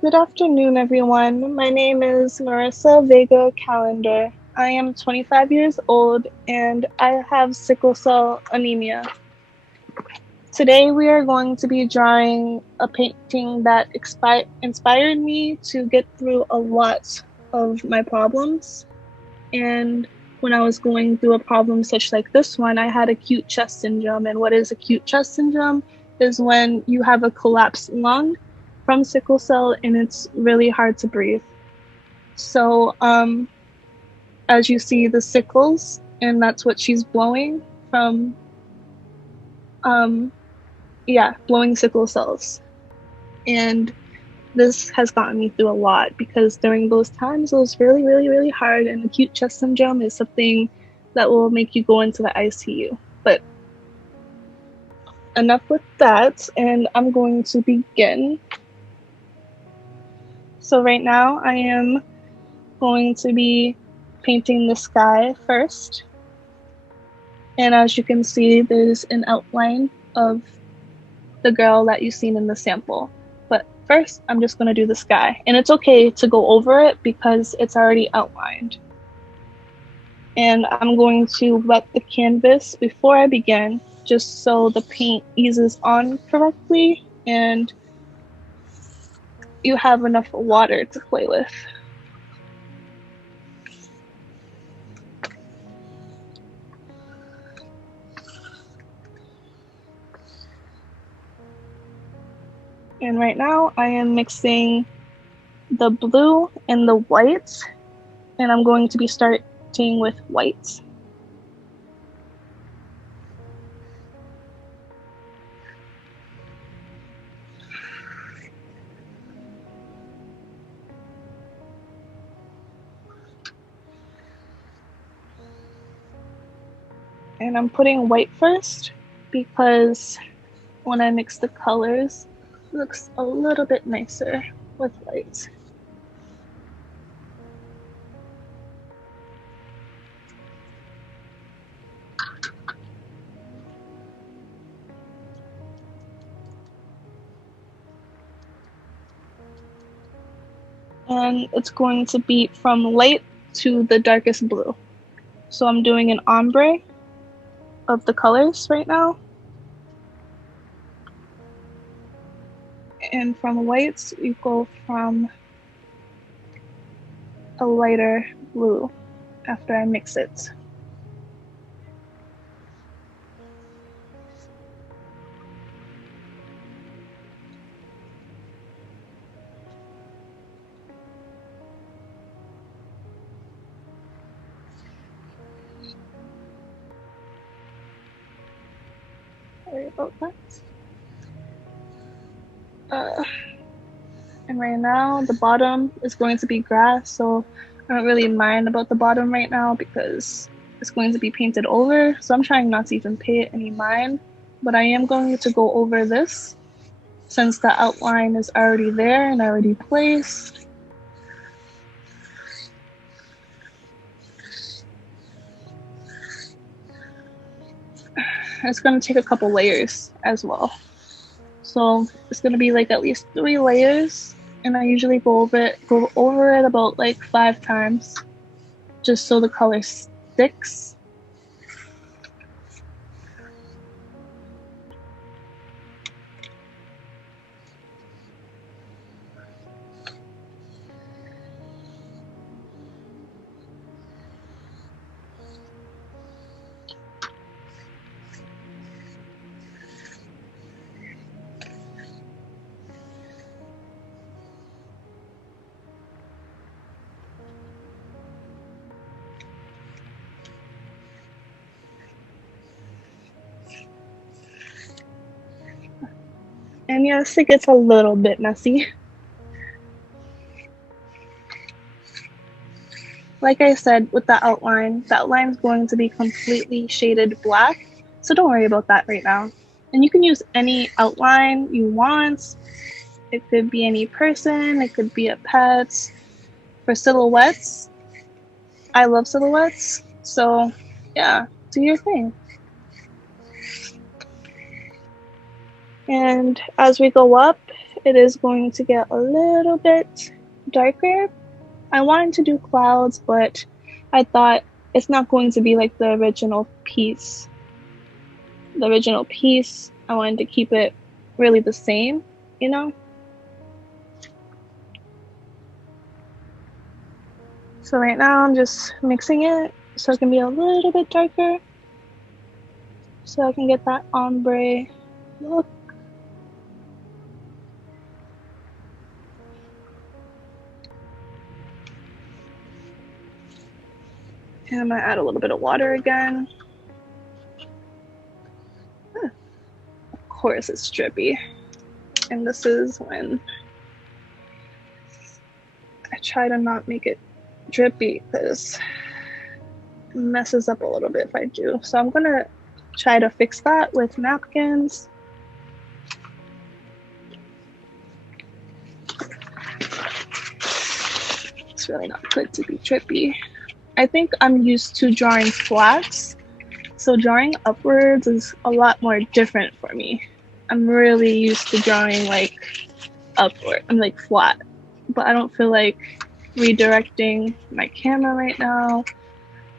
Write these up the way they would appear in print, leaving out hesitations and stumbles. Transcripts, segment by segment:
Good afternoon, everyone. My name is Marisa Vega Calendar. I am 25 years old and I have sickle cell anemia. Today, we are going to be drawing a painting that inspired me to get through a lot of my problems. And when I was going through a problem such like this one, I had acute chest syndrome. And what is acute chest syndrome is when you have a collapsed lung from sickle cell and it's really hard to breathe. So, as you see the sickles, and that's what she's blowing from, um, yeah, blowing sickle cells. And this has gotten me through a lot because during those times it was really, really, really hard. And acute chest syndrome is something that will make you go into the ICU. But enough with that, and I'm going to begin. So, right now, I am going to be painting the sky first. And as you can see, there's an outline of the girl that you've seen in the sample. But first, I'm just going to do the sky. And it's okay to go over it because it's already outlined. And I'm going to wet the canvas before I begin, just so the paint eases on correctly and you have enough water to play with. And right now I am mixing the blue and the white, and I'm going to be starting with white. And I'm putting white first because when I mix the colors, it looks a little bit nicer with white. And it's going to be from light to the darkest blue. So I'm doing an ombre of the colors right now. And from whites, we go from a lighter blue after I mix it. Sorry about that. And right now, the bottom is going to be grass, so I don't really mind about the bottom right now because it's going to be painted over. So I'm trying not to even pay it any mind, but I am going to go over this since the outline is already there and already placed. It's going to take a couple layers as well. So it's going to be like at least 3 layers, and I usually go over it about like 5 times just so the color sticks. And yes, it gets a little bit messy. Like I said, with the outline is going to be completely shaded black, so don't worry about that right now. And you can use any outline you want. It could be any person, it could be a pet. For silhouettes, I love silhouettes, so yeah, do your thing. And as we go up, it is going to get a little bit darker. I wanted to do clouds, but I thought it's not going to be like the original piece. The original piece, I wanted to keep it really the same, you know? So right now I'm just mixing it so it can be a little bit darker, so I can get that ombre look. And I'm gonna add a little bit of water again. Of course it's drippy. And this is when I try to not make it drippy because it messes up a little bit if I do. So I'm gonna try to fix that with napkins. It's really not good to be drippy. I think I'm used to drawing flats, so drawing upwards is a lot more different for me. I'm really used to drawing like upward. I'm like flat, but I don't feel like redirecting my camera right now.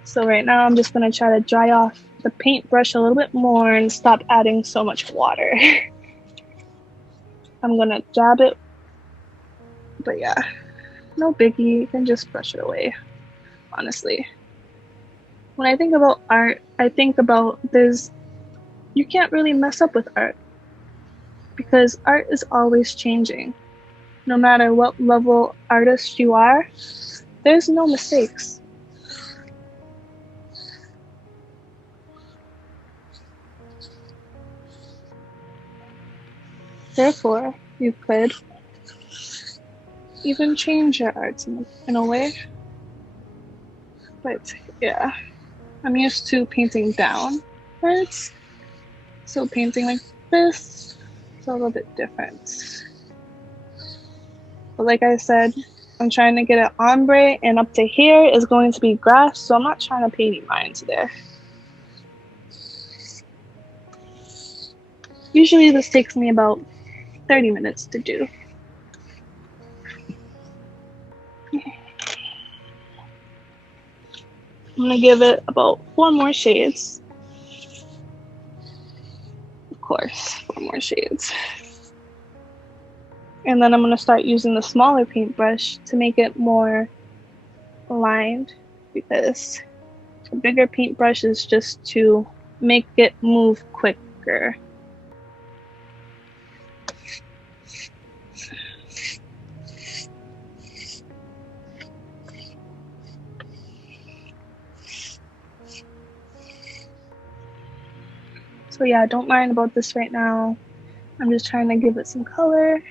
So right now I'm just gonna try to dry off the paintbrush a little bit more and stop adding so much water. I'm gonna dab it, but yeah, no biggie, you can just brush it away, honestly. When I think about art, I think about you can't really mess up with art because art is always changing. No matter what level artist you are, there's no mistakes. Therefore, you could even change your art in a way. But yeah, I'm used to painting downwards, so painting like this is a little bit different. But like I said, I'm trying to get an ombre, and up to here is going to be grass, so I'm not trying to paint any lines there. Usually this takes me about 30 minutes to do. I'm gonna give it about 4 more shades. Of course, 4 more shades. And then I'm gonna start using the smaller paintbrush to make it more lined, because the bigger paintbrush is just to make it move quicker. So yeah, don't mind about this right now. I'm just trying to give it some color.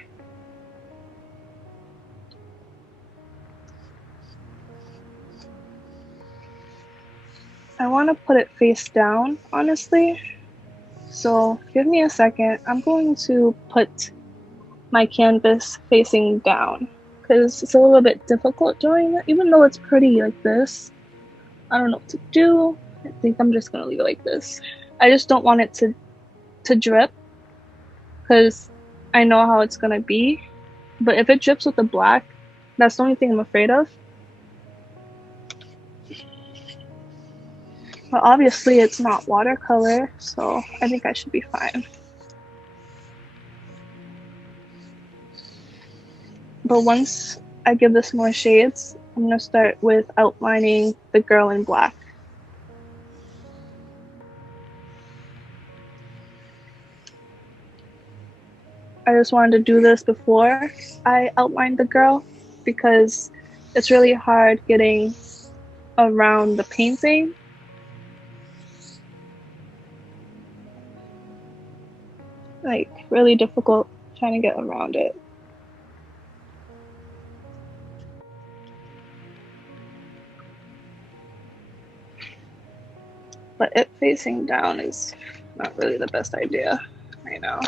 I want to put it face down, honestly. So give me a second. I'm going to put my canvas facing down because it's a little bit difficult drawing it, even though it's pretty like this. I don't know what to do. I think I'm just gonna leave it like this. I just don't want it to drip because I know how it's gonna be. But if it drips with the black, that's the only thing I'm afraid of. But obviously it's not watercolor, so I think I should be fine. But once I give this more shades, I'm gonna start with outlining the girl in black. I just wanted to do this before I outlined the girl because it's really hard getting around the painting. Like, really difficult trying to get around it. But it facing down is not really the best idea right now.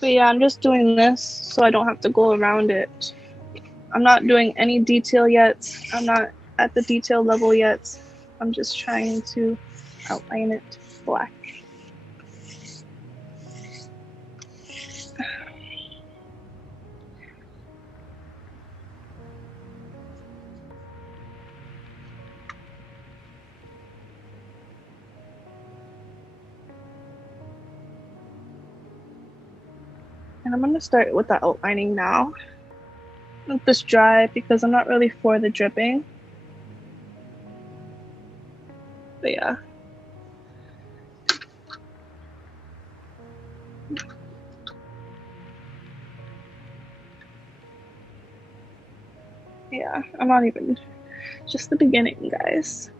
But yeah, I'm just doing this so I don't have to go around it. I'm not doing any detail yet. I'm not at the detail level yet. I'm just trying to outline it black. And I'm going to start with the outlining now. Let this dry because I'm not really for the dripping. But yeah. Yeah, I'm not even, just the beginning, guys.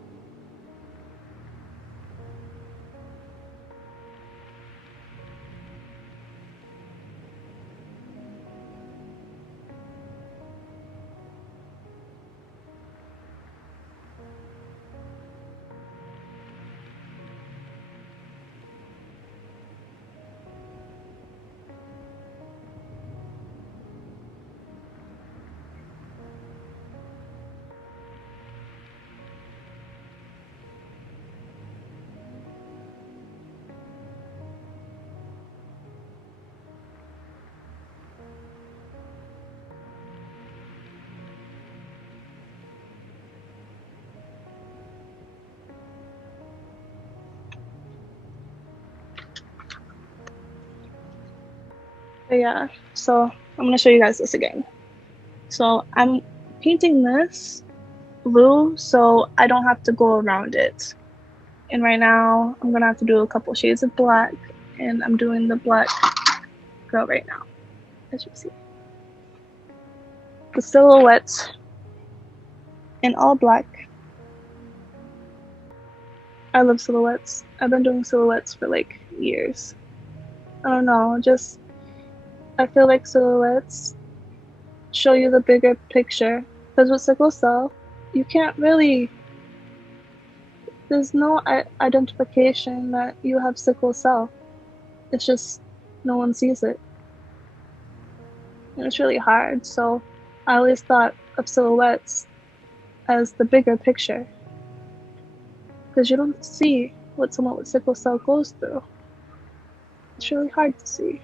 But yeah, so I'm going to show you guys this again. So I'm painting this blue so I don't have to go around it. And right now I'm going to have to do a couple shades of black, and I'm doing the black girl right now, as you see. The silhouette in all black. I love silhouettes. I've been doing silhouettes for like years. I don't know, just I feel like silhouettes show you the bigger picture. Because with sickle cell, you can't really, there's no identification that you have sickle cell. It's just no one sees it. And it's really hard. So I always thought of silhouettes as the bigger picture. Because you don't see what someone with sickle cell goes through. It's really hard to see.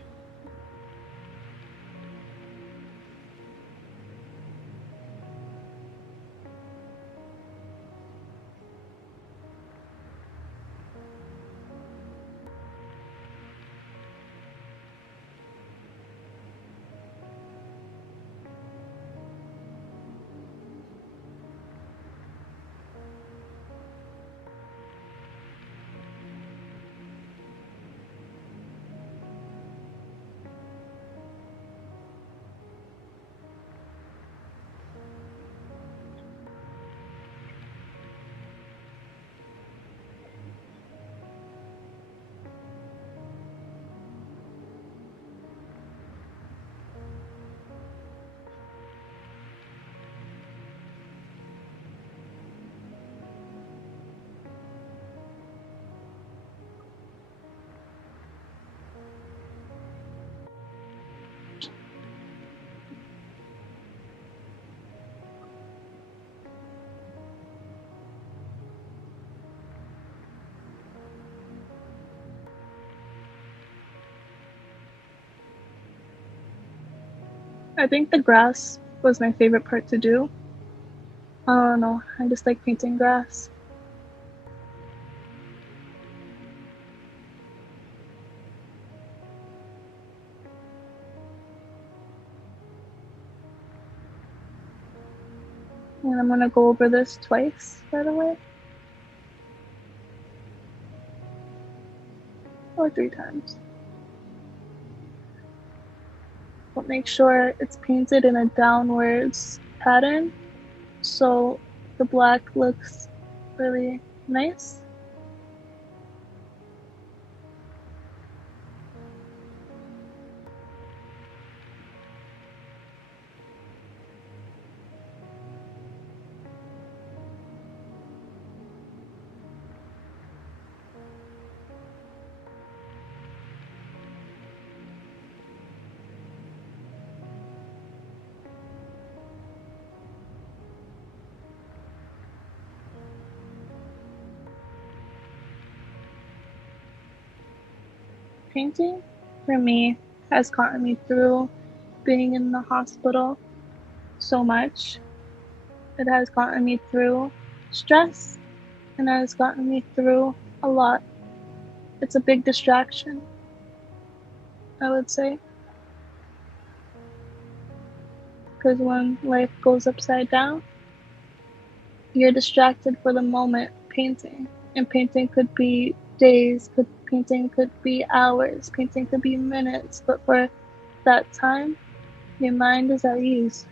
I think the grass was my favorite part to do. I don't know, I just like painting grass. And I'm gonna go over this twice, by the way. Or 3 times. But make sure it's painted in a downwards pattern so the black looks really nice. painting, for me, has gotten me through being in the hospital so much. It has gotten me through stress and it has gotten me through a lot. It's a big distraction, I would say. Because when life goes upside down, you're distracted for the moment painting. And painting could be days, painting could be hours, painting could be minutes, but for that time, your mind is at ease.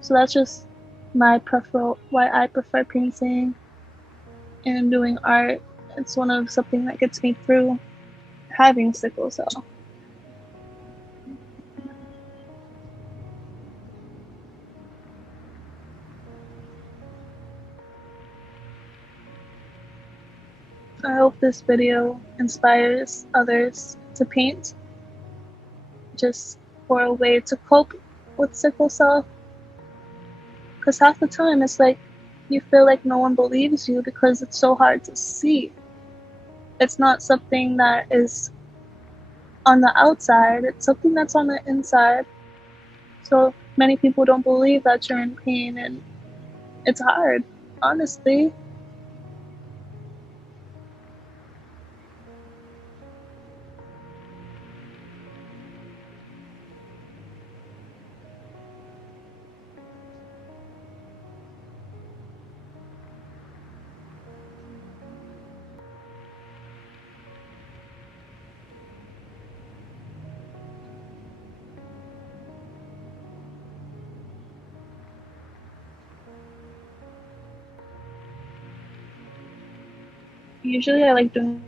So that's just why I prefer painting and doing art. It's one of something that gets me through having sickle cell. I hope this video inspires others to paint just for a way to cope with sickle cell. Because half the time it's like you feel like no one believes you because it's so hard to see. It's not something that is on the outside, it's something that's on the inside. So many people don't believe that you're in pain, and it's hard, honestly. Usually I like doing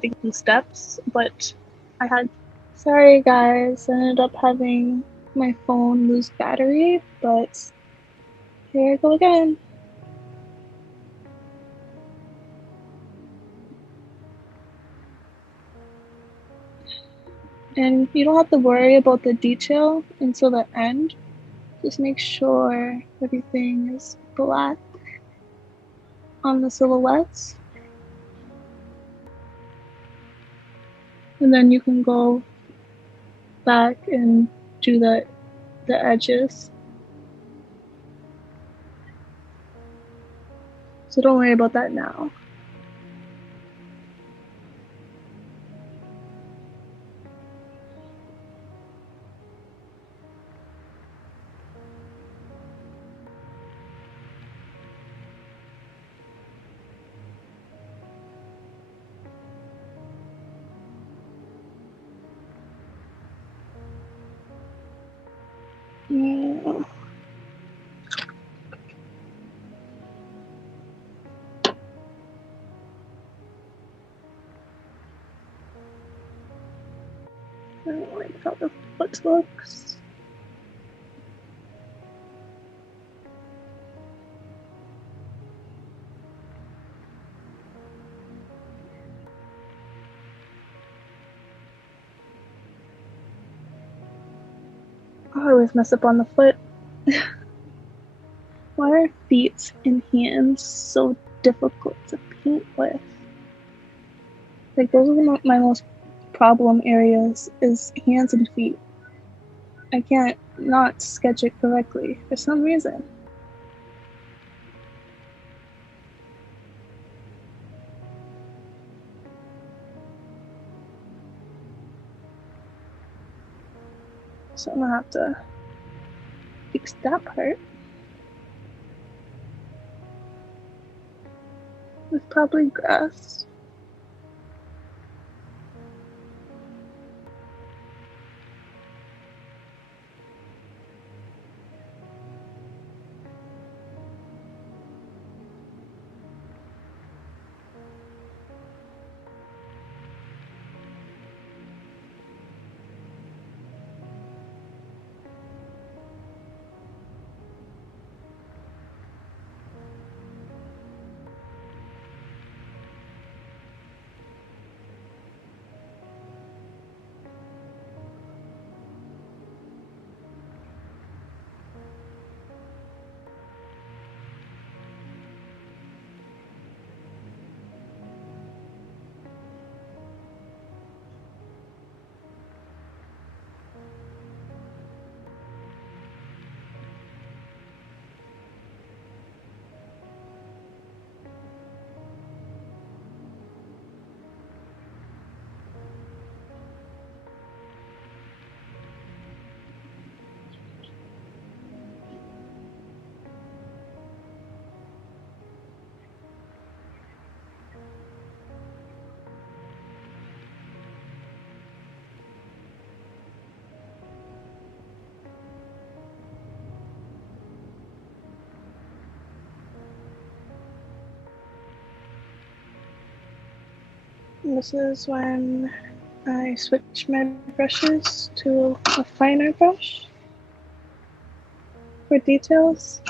things in steps, but I had, sorry guys, I ended up having my phone lose battery, but here I go again. And you don't have to worry about the detail until the end. Just make sure everything is black on the silhouettes. And then you can go back and do the edges. So don't worry about that now. Yeah. I don't like how the foot looks. I always mess up on the foot. Why are feet and hands so difficult to paint with? Like those are my most problem areas is hands and feet. I can't not sketch it correctly for some reason. So I'm gonna have to fix that part. With probably grass. This is when I switch my brushes to a finer brush for details.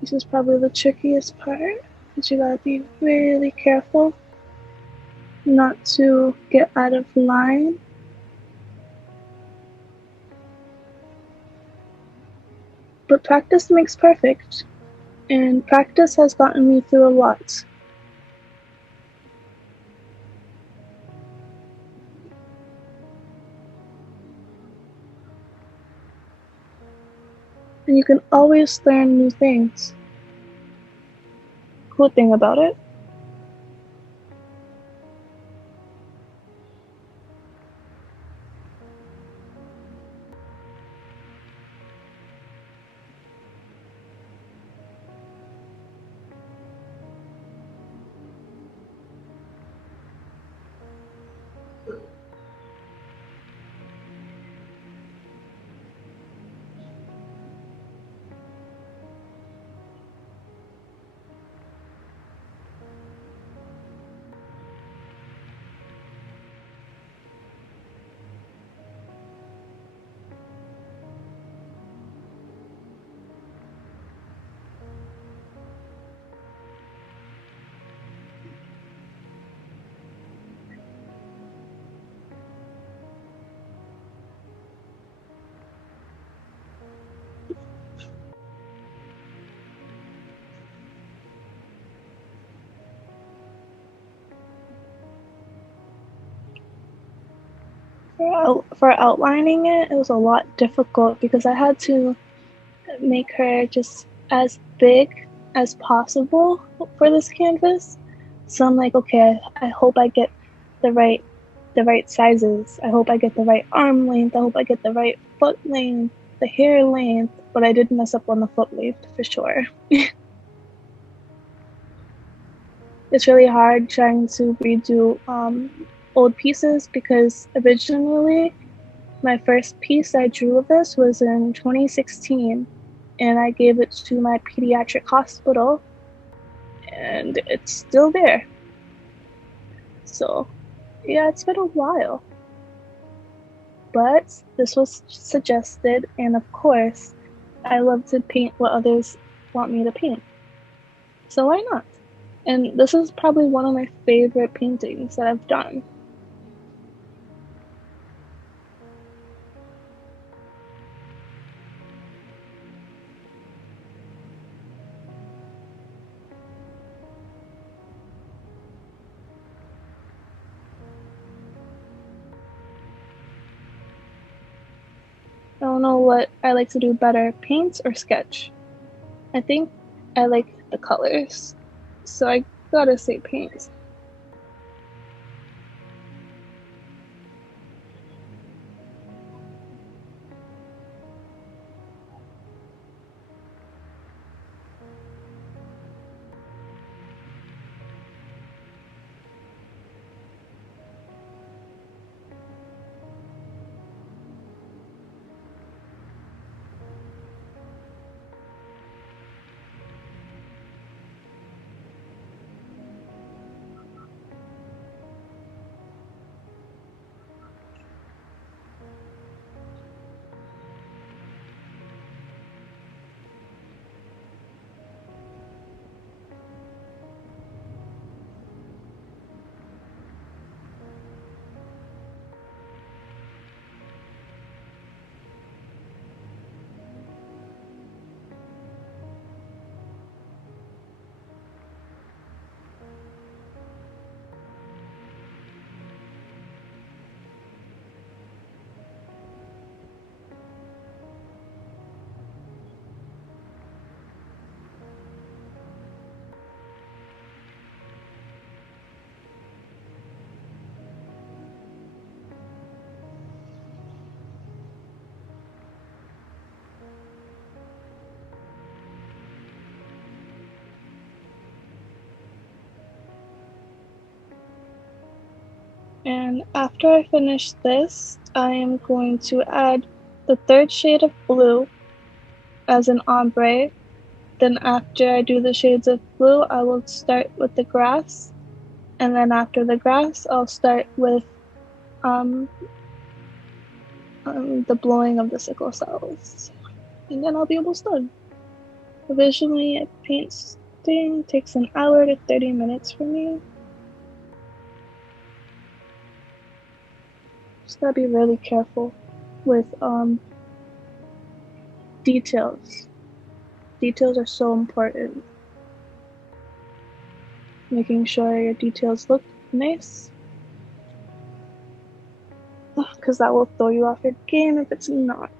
This is probably the trickiest part, because you gotta be really careful not to get out of line. But practice makes perfect, and practice has gotten me through a lot. And you can always learn new things. Cool thing about it. For outlining it, it was a lot difficult because I had to make her just as big as possible for this canvas. So I'm like, okay, I hope I get the right sizes. I hope I get the right arm length. I hope I get the right foot length, the hair length. But I did mess up on the foot length for sure. It's really hard trying to redo old pieces because originally my first piece I drew of this was in 2016, and I gave it to my pediatric hospital, and it's still there. So, yeah, it's been a while. But this was suggested, and of course, I love to paint what others want me to paint. So why not? And this is probably one of my favorite paintings that I've done. I don't know what I like to do better, paint or sketch. I think I like the colors, so I gotta say paint. And after I finish this, I am going to add the third shade of blue as an ombre. Then after I do the shades of blue, I will start with the grass. And then after the grass, I'll start with um, the blowing of the sickle cells. And then I'll be almost done. Visually, a painting takes an hour to 30 minutes for me. Just gotta be really careful with details. Details are so important. Making sure your details look nice, because that will throw you off your game if it's not.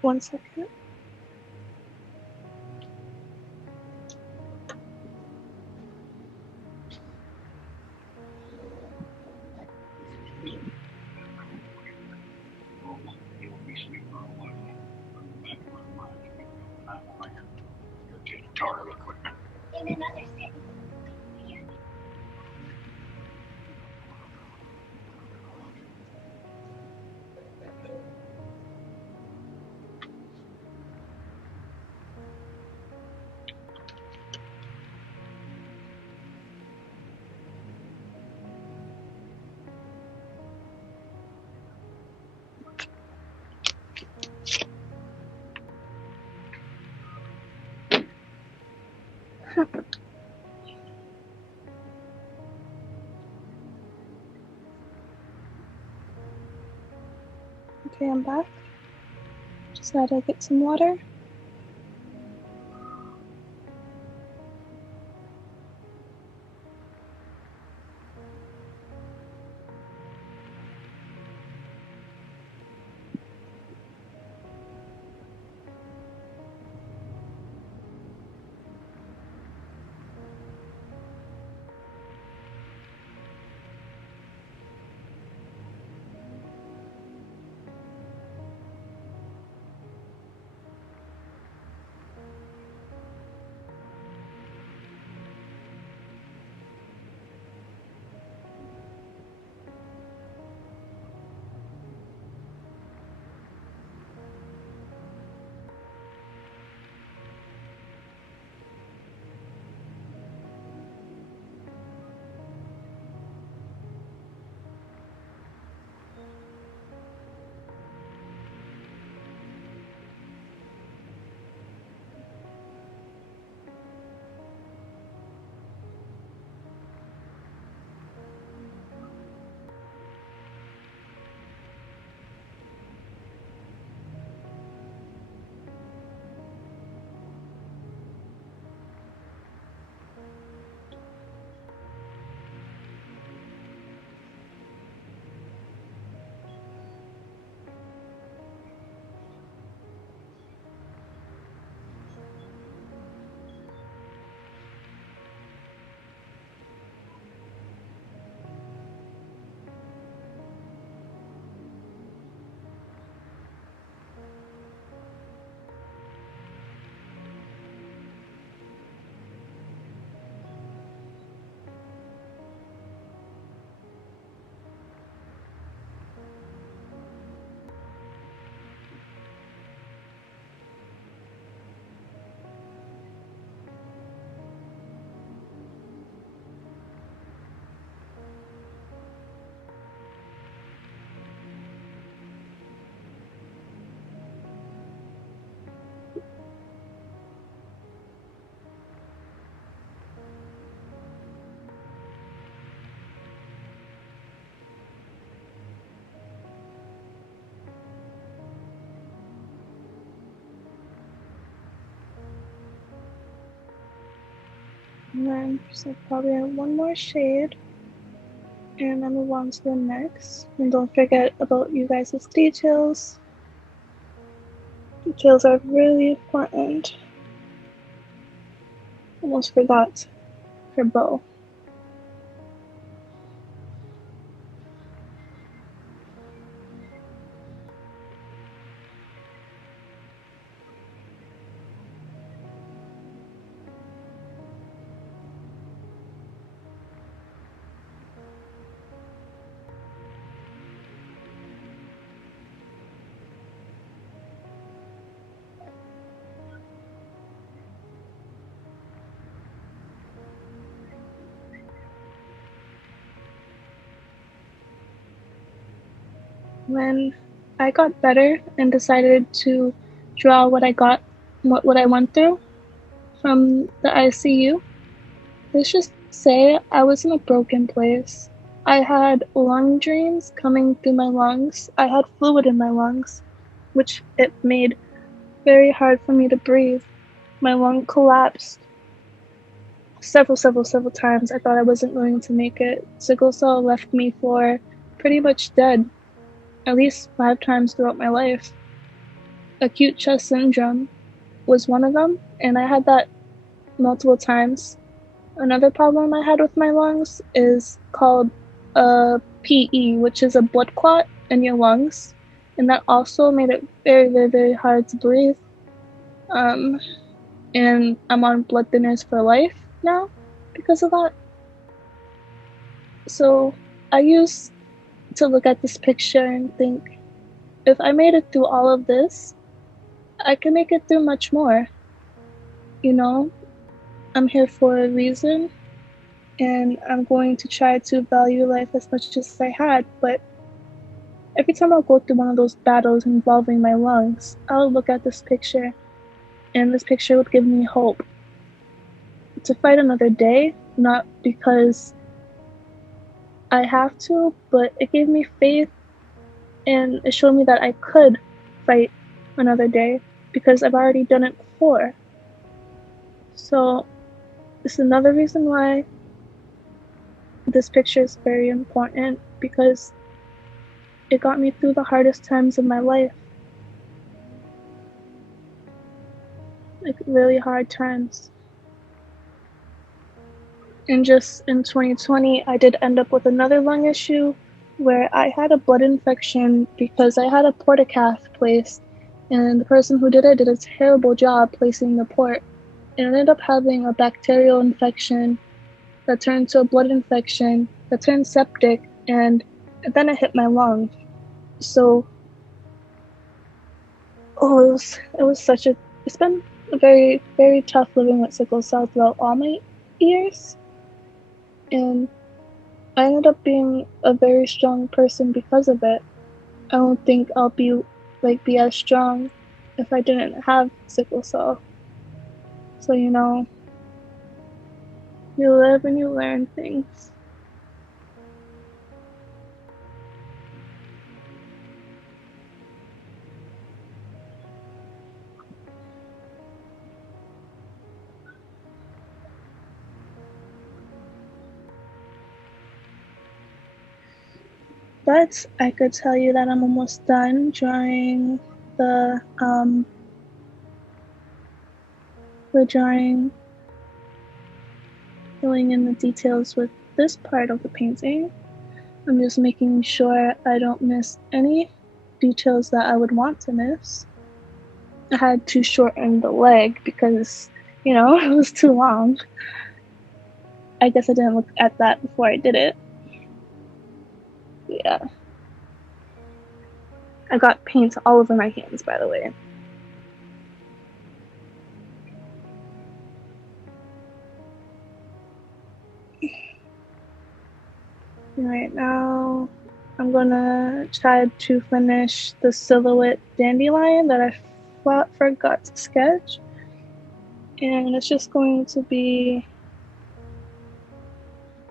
One second. Okay, I'm back. Just gotta get some water. And then so probably one more shade. And I'll move on to the next. And don't forget about you guys' details. Details are really important. Almost forgot her bow. When I got better and decided to draw what I went through from the ICU, let's just say I was in a broken place. I had lung drains coming through my lungs. I had fluid in my lungs, which it made very hard for me to breathe. My lung collapsed several times. I thought I wasn't going to make it. Sickle cell left me for pretty much dead, at least 5 times throughout my life. Acute chest syndrome was one of them, and I had that multiple times. Another problem I had with my lungs is called a PE, which is a blood clot in your lungs, and that also made it very hard to breathe. And I'm on blood thinners for life now because of that. So I used to look at this picture and think, if I made it through all of this, I can make it through much more. You know, I'm here for a reason, and I'm going to try to value life as much as I had, but every time I'll go through one of those battles involving my lungs, I'll look at this picture, and this picture would give me hope to fight another day, not because I have to, but it gave me faith, and it showed me that I could fight another day because I've already done it before. So it's another reason why this picture is very important, because it got me through the hardest times of my life. Like, really hard times. And just in 2020, I did end up with another lung issue where I had a blood infection because I had a portacath placed, and the person who did it did a terrible job placing the port. And I ended up having a bacterial infection that turned to a blood infection that turned septic, and then it hit my lung. So, it's been very tough living with sickle cell throughout all my years, and I ended up being a very strong person because of it. I don't think I'll be as strong if I didn't have sickle cell. So, you live and you learn things. But I could tell you that I'm almost done drawing filling in the details with this part of the painting. I'm just making sure I don't miss any details that I would want to miss. I had to shorten the leg because, it was too long. I guess I didn't look at that before I did it. Yeah. I got paint all over my hands, by the way. Right now, I'm gonna try to finish the silhouette dandelion that I forgot to sketch. And it's just going to be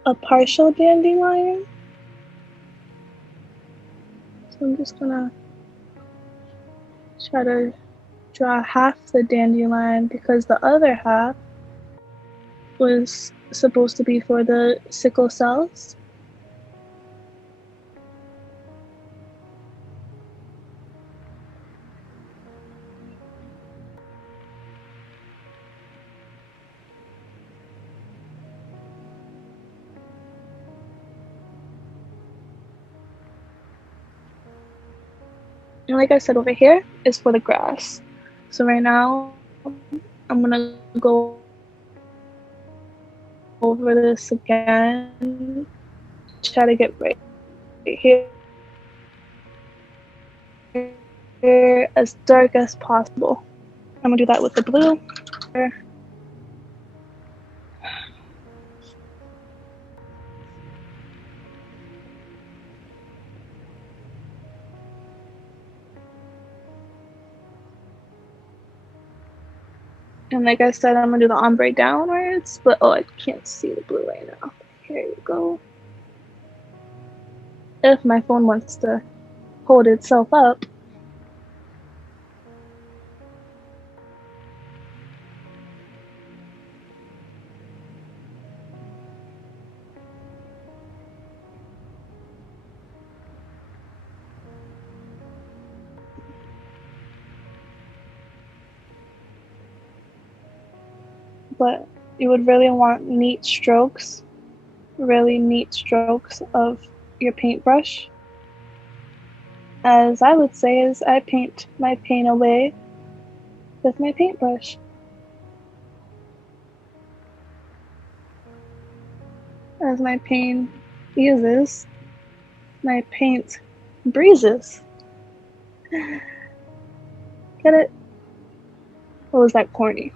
a partial dandelion. So I'm just gonna try to draw half the dandelion because the other half was supposed to be for the sickle cells. And like I said, over here is for the grass. So right now, I'm gonna go over this again, try to get right here as dark as possible. I'm gonna do that with the blue. And like I said, I'm gonna do the ombre downwards, but oh, I can't see the blue right now. Here you go. If my phone wants to hold itself up. But you would really want really neat strokes of your paintbrush. As I would say, is I paint my paint away with my paintbrush. As my paint uses, my paint breezes. Get it? Or was that corny?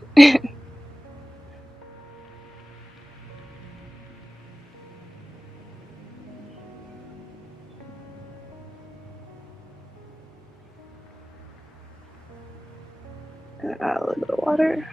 Add a little bit of water.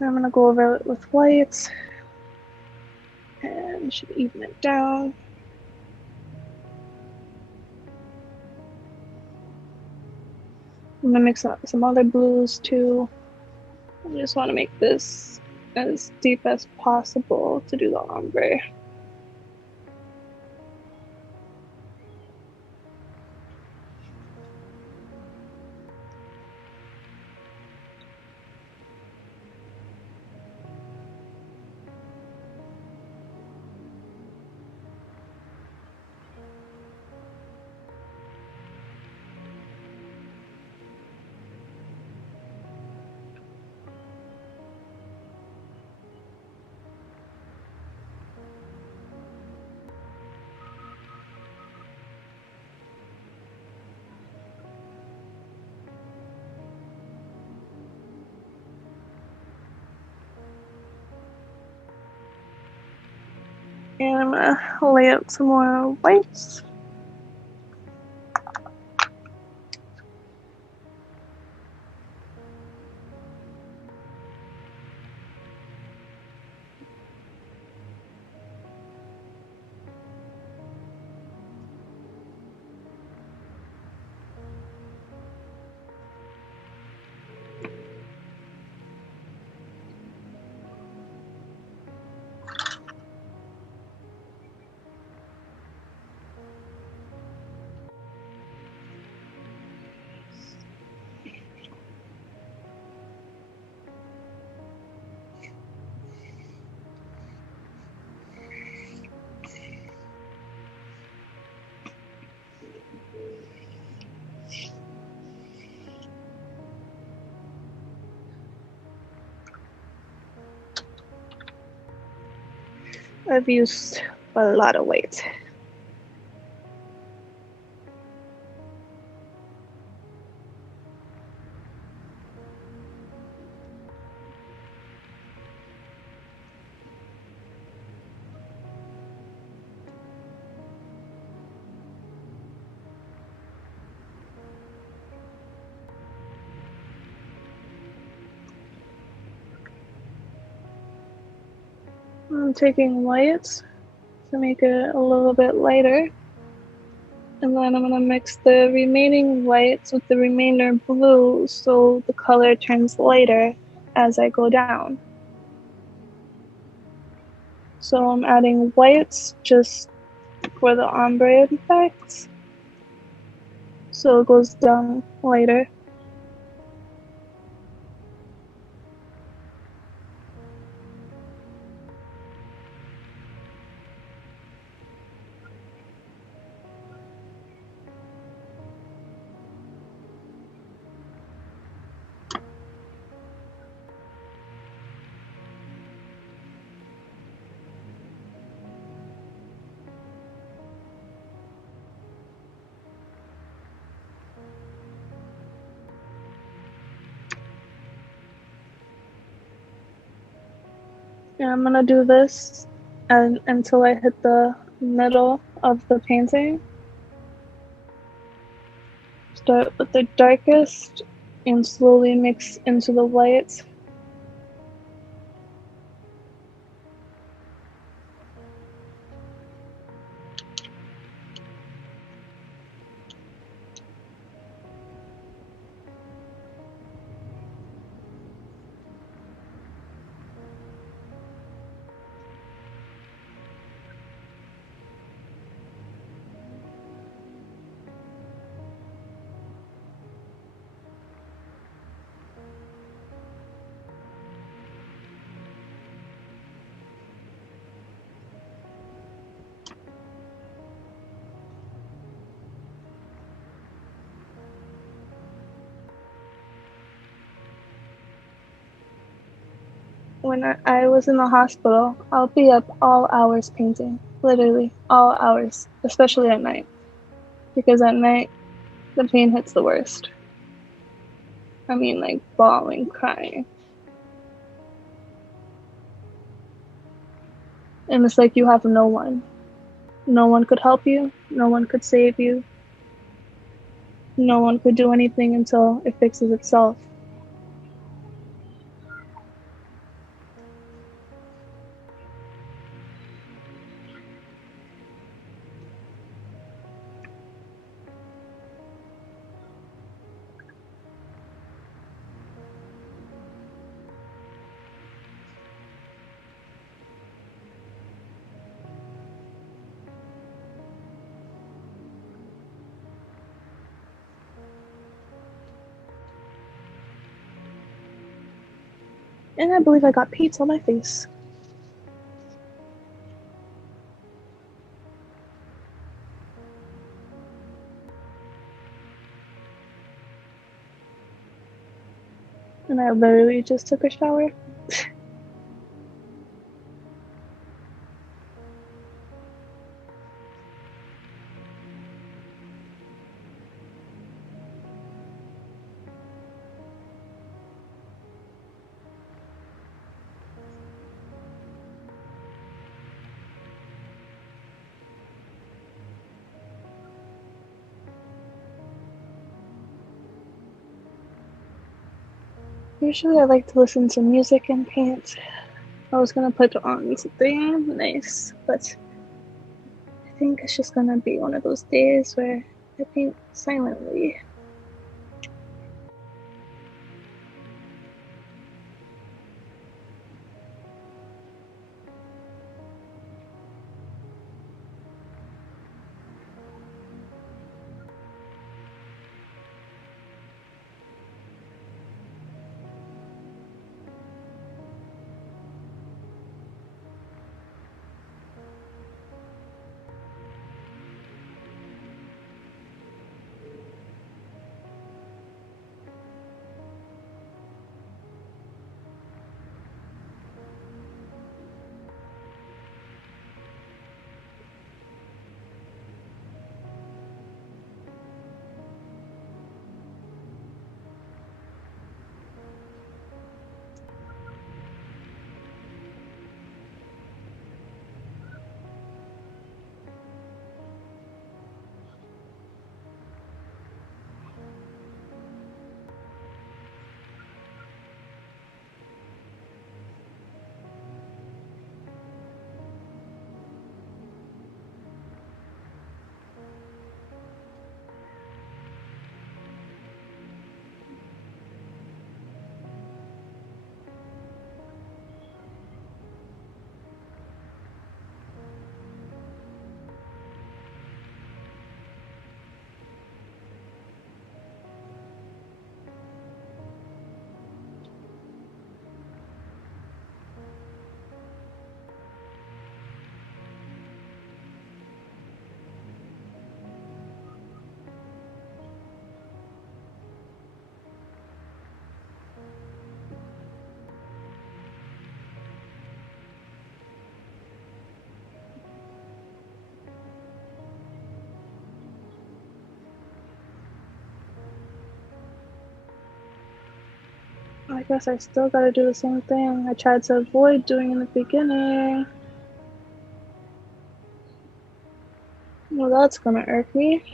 I'm gonna go over it with whites and should even it down. I'm gonna mix up some other blues too. I just want to make this as deep as possible to do the ombre. And I'm gonna lay out some more whites. I've used a lot of white. I'm taking white to make it a little bit lighter. And then I'm going to mix the remaining whites with the remainder blue so the color turns lighter as I go down. So I'm adding whites just for the ombre effect, so it goes down lighter. And I'm gonna do this until I hit the middle of the painting. Start with the darkest and slowly mix into the white. When I was in the hospital, I'll be up all hours painting, literally all hours, especially at night, because at night the pain hits the worst. I mean, like bawling, crying. And it's like you have no one. No one could help you, no one could save you, no one could do anything until it fixes itself. And I believe I got pizza on my face. And I literally just took a shower. Usually I like to listen to music and paint. I was gonna put on something nice, but I think it's just gonna be one of those days where I paint silently. I guess I still gotta do the same thing I tried to avoid doing in the beginning. Well, that's gonna irk me.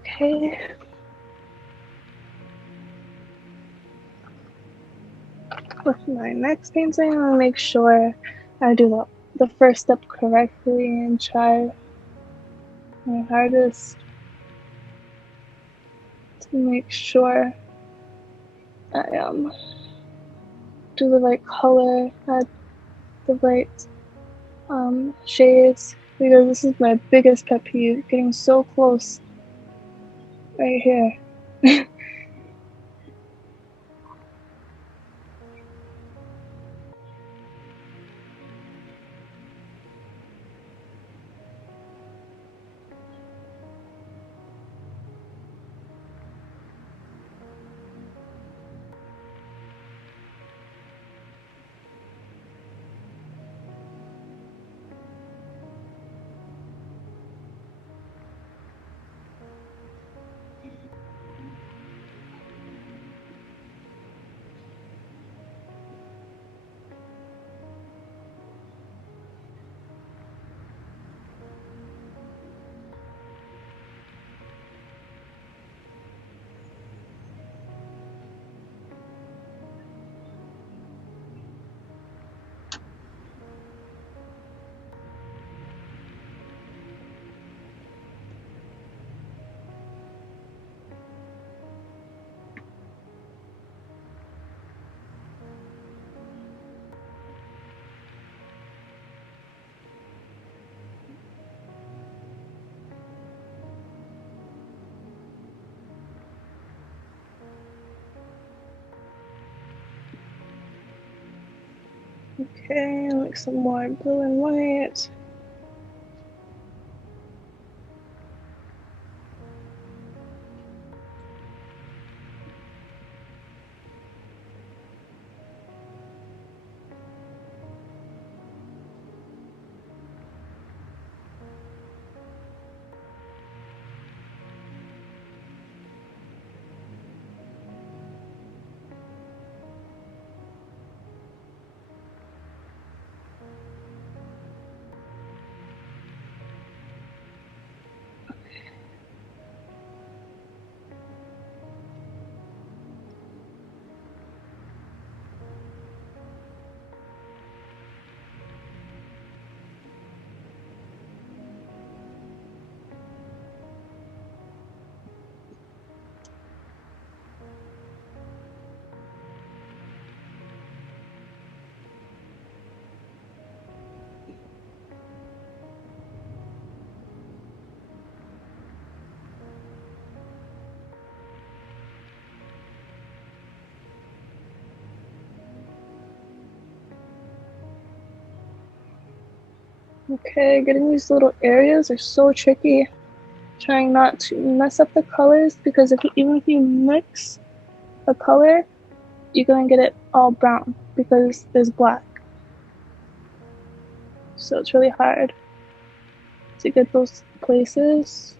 Okay. With my next painting, I'll make sure I do the first step correctly and try my hardest to make sure I do the right color, add the right shades, because this is my biggest pet peeve, getting so close right here. Okay, like some more blue and white. Okay, getting these little areas are so tricky. Trying not to mess up the colors because even if you mix a color, you're gonna get it all brown because there's black. So it's really hard to get those places.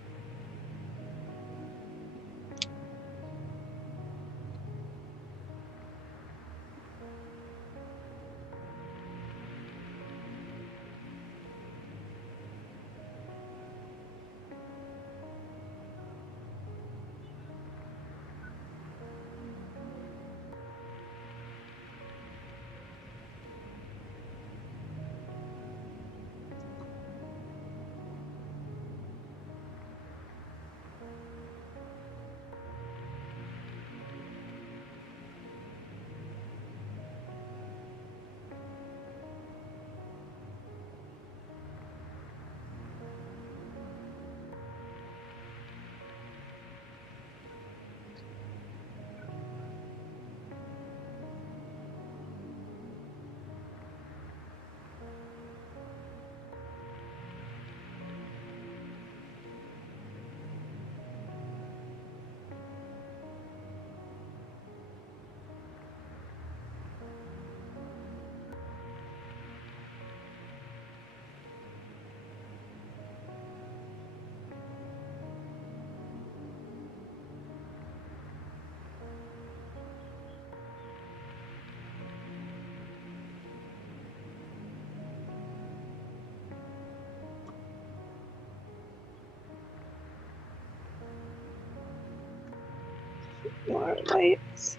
More lights.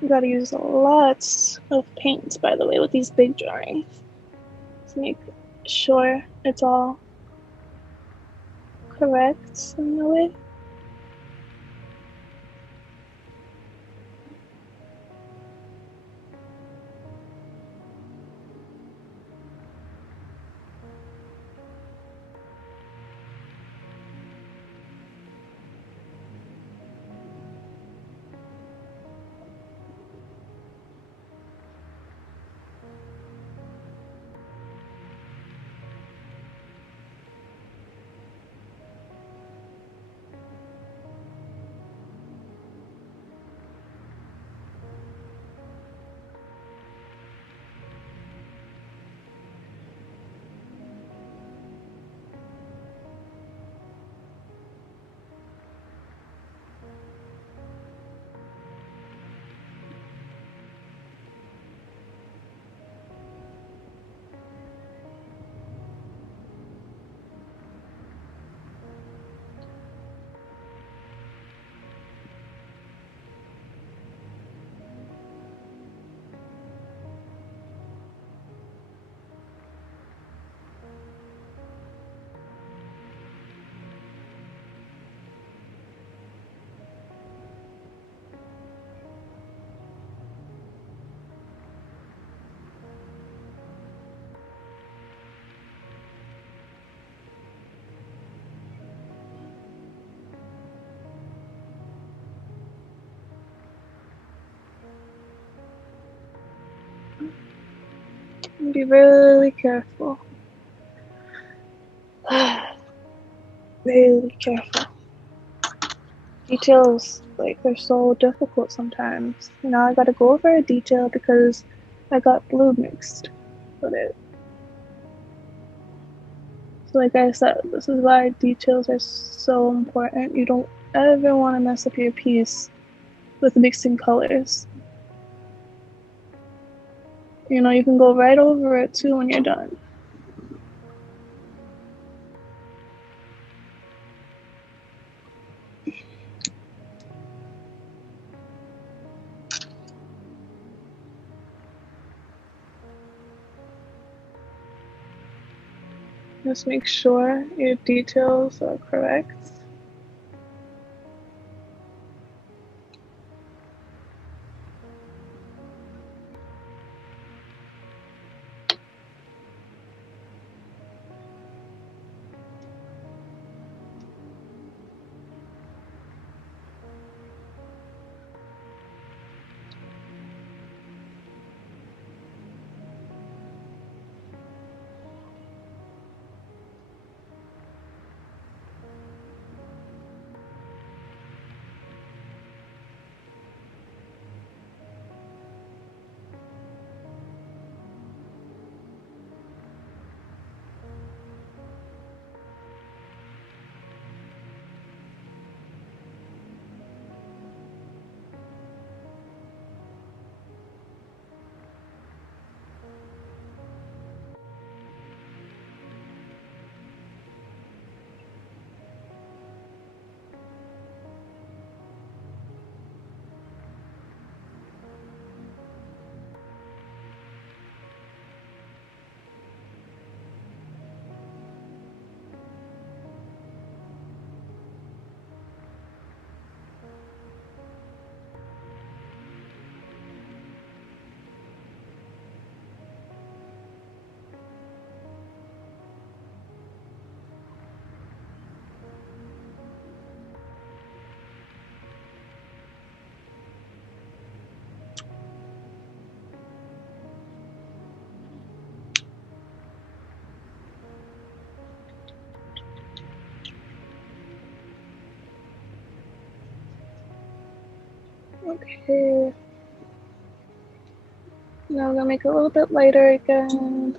You gotta use lots of paint, by the way, with these big drawings to make sure it's all correct in the way. be really careful. Really careful. Details, like, they're so difficult sometimes. You know, I gotta go over a detail because I got blue mixed with it. So, like I said, this is why details are so important. You don't ever want to mess up your piece with mixing colors. You know, you can go right over it too when you're done. Just make sure your details are correct. Okay. Now I'm gonna make it a little bit lighter again.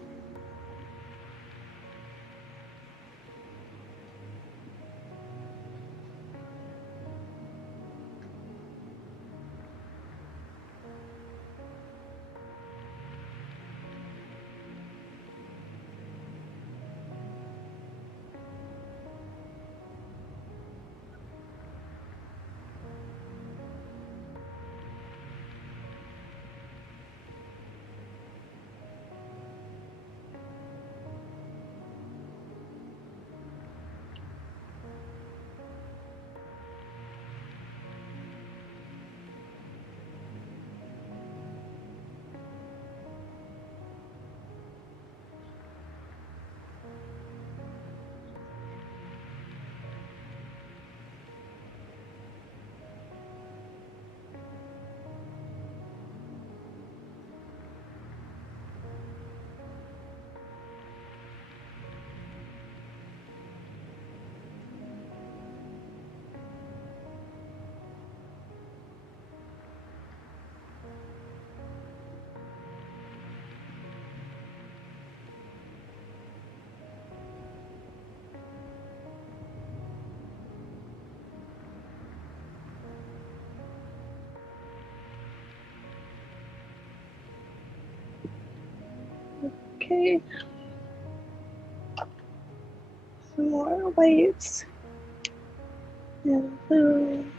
Okay. Some more whites and blue.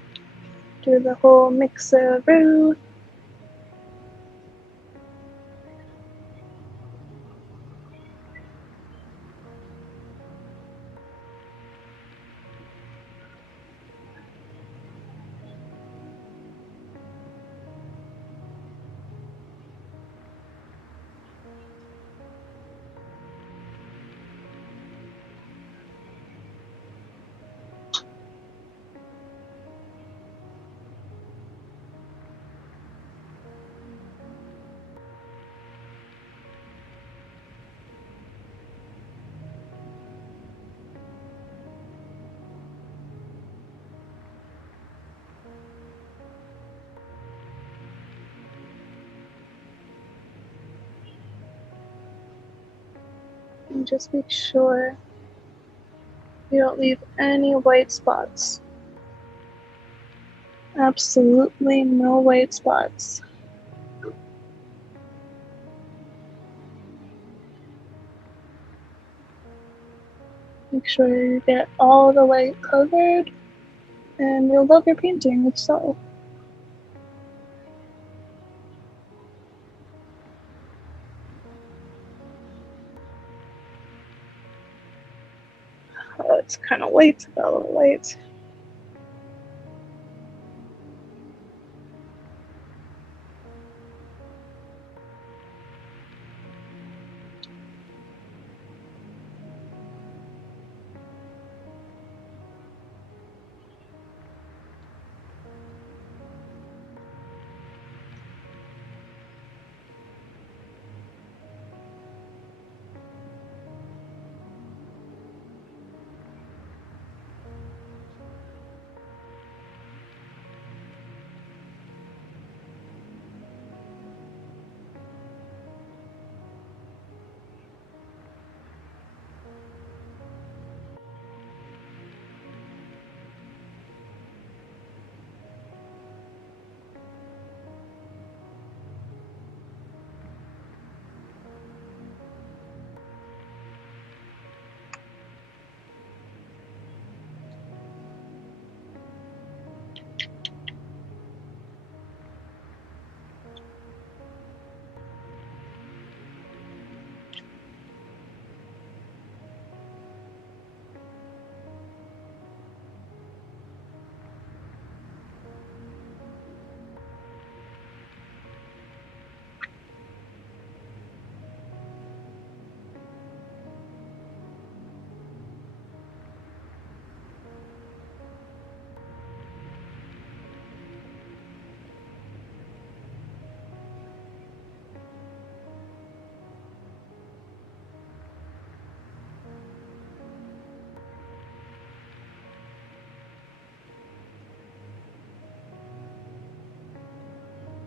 Do the whole mixeroo. And just make sure you don't leave any white spots. Absolutely no white spots. Make sure you get all the white covered, and you'll love your painting itself. Oh, it's kind of white, a little white.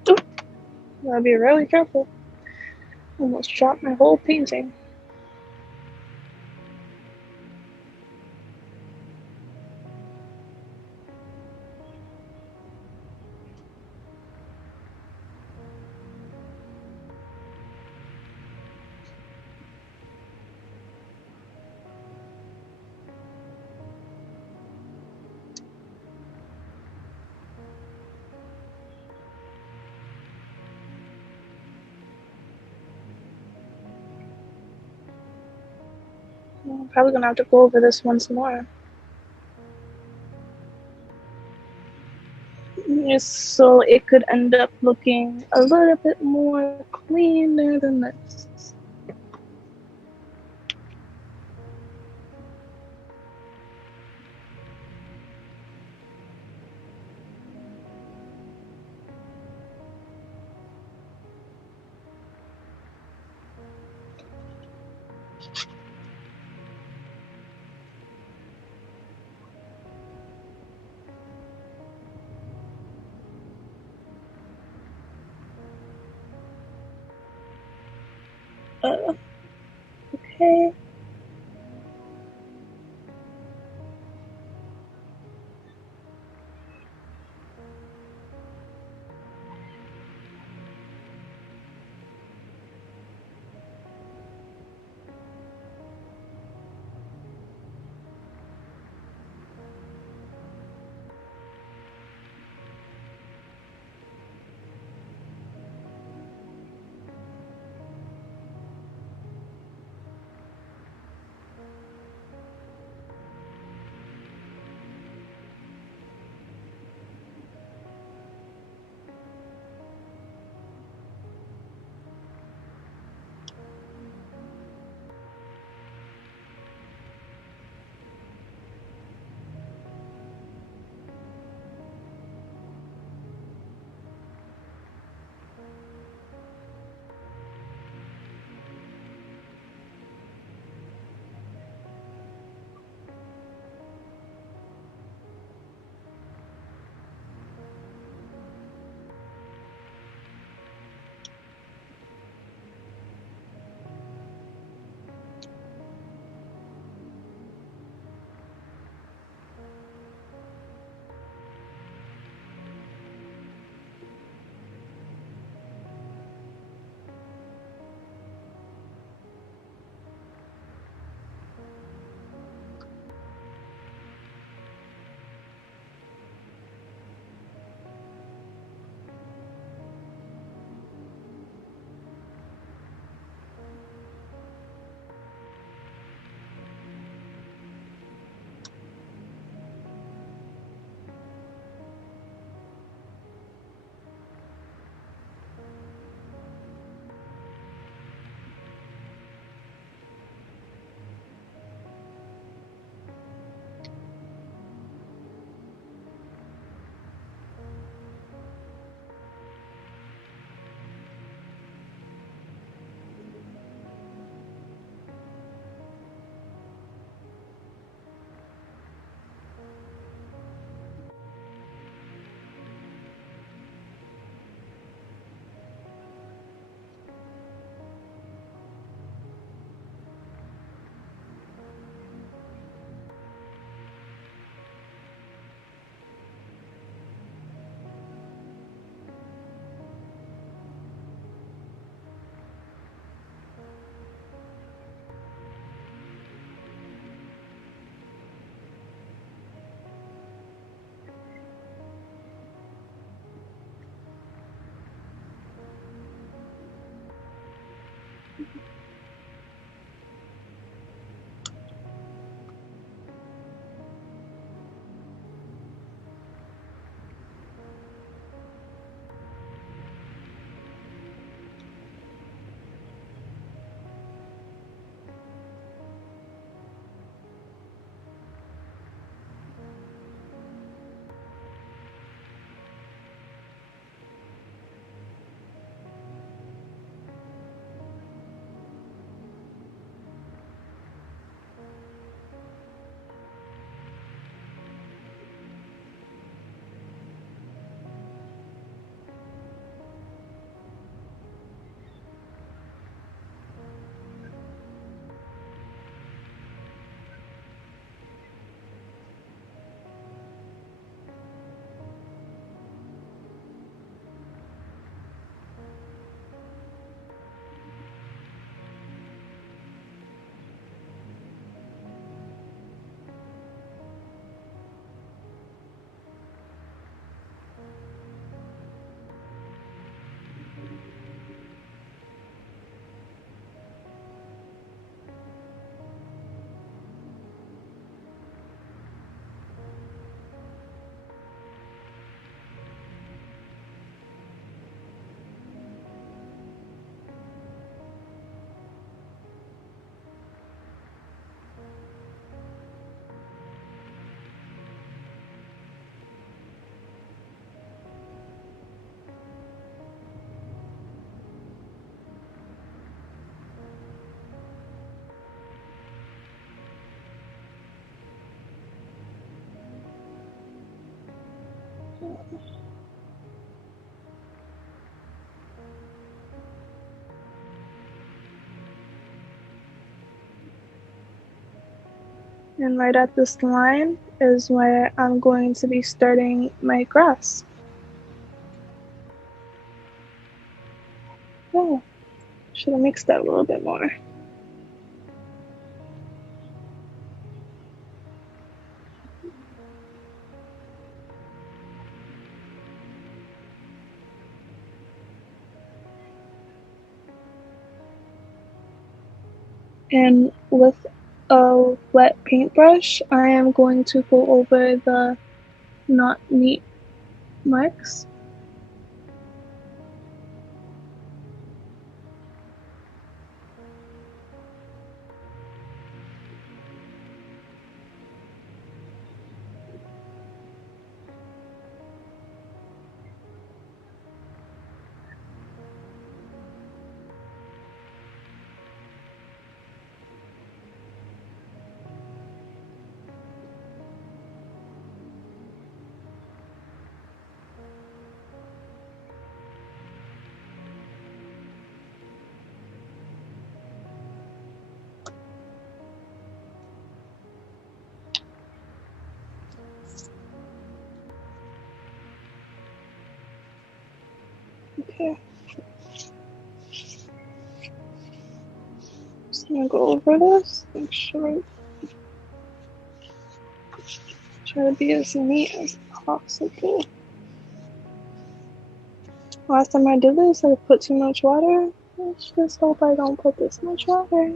Ooh, gotta be really careful. Almost dropped my whole painting. I'm probably gonna have to go over this once more. Just so it could end up looking a little bit more cleaner than this. Okay. And right at this line is where I'm going to be starting my grass. Oh, should have mixed that a little bit more. And with a wet paintbrush, I am going to go over the not neat marks. Okay. Just gonna go over this, make sure, try to be as neat as possible. Last time I did this, I put too much water. Let's just hope I don't put this much water.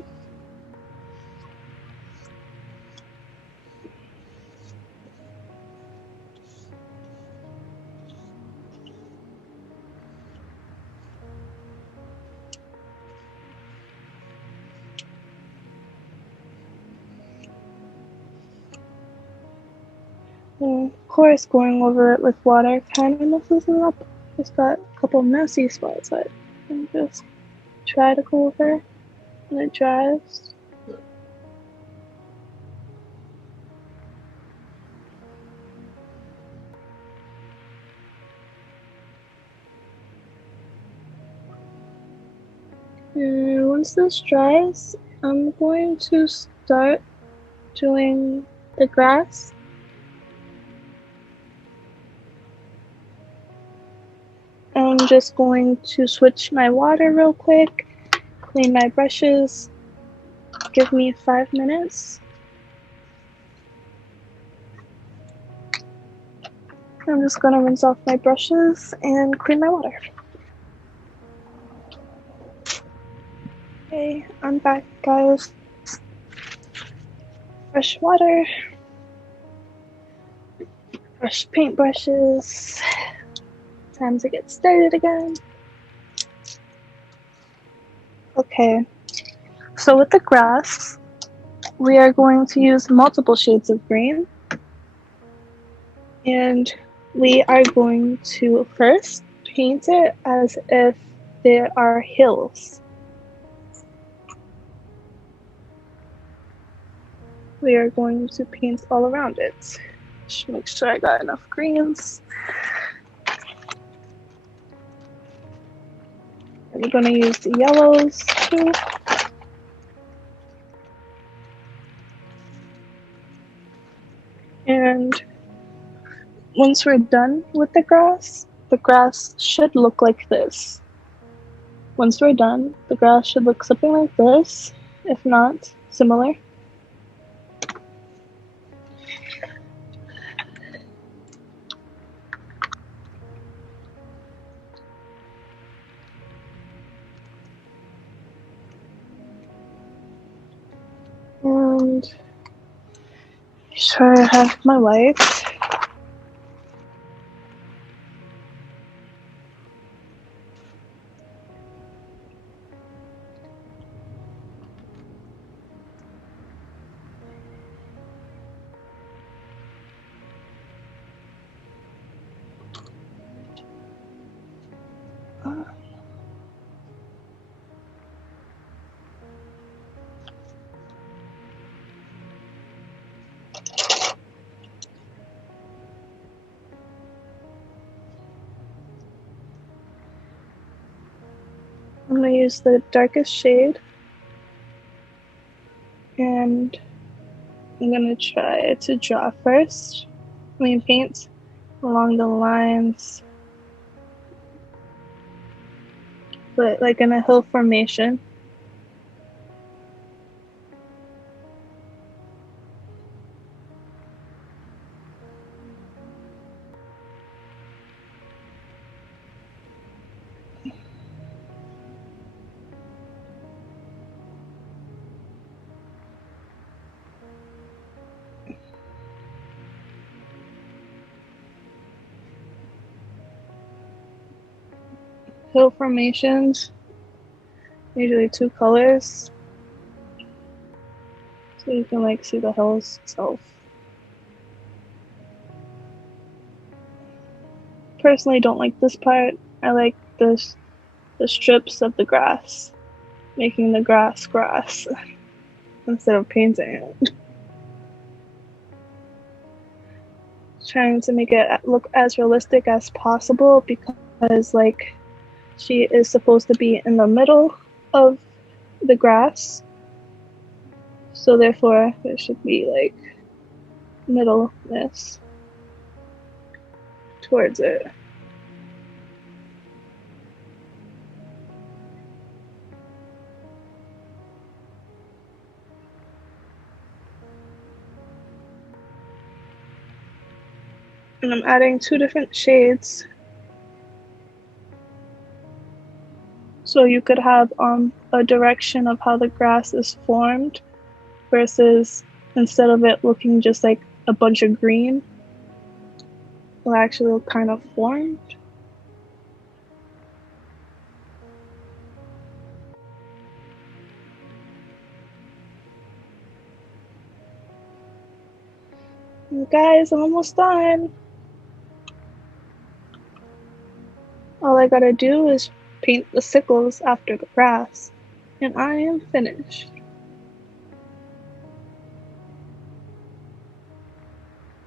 And of course, going over it with water kind of messes it up. Just got a couple messy spots, but I just try to go over when it dries. And once this dries, I'm going to start doing the grass. I'm just going to switch my water real quick, clean my brushes. Give me 5 minutes. I'm just gonna rinse off my brushes and clean my water. Okay, I'm back, guys. Fresh water, fresh paintbrushes. Time to get started again. Okay, so with the grass, we are going to use multiple shades of green. And we are going to first paint it as if there are hills. We are going to paint all around it. Just make sure I got enough greens. I'm going to use the yellows too. And once we're done with the grass should look like this. Once we're done, the grass should look something like this, if not similar. And make sure I have my white. going to use the darkest shade, and I'm going to try to draw first. Paint along the lines, but like in a hill formation. Hill formations, usually two colors, so you can like see the hills itself. Personally, don't like this part. I like the strips of the grass, making the grass instead of painting it. Trying to make it look as realistic as possible, because like she is supposed to be in the middle of the grass, so therefore there should be like middleness towards it. And I'm adding two different shades, so you could have a direction of how the grass is formed, versus instead of it looking just like a bunch of green, it'll actually look kind of formed. And guys, I'm almost done. All I gotta do is paint the sickles after the grass, and I am finished.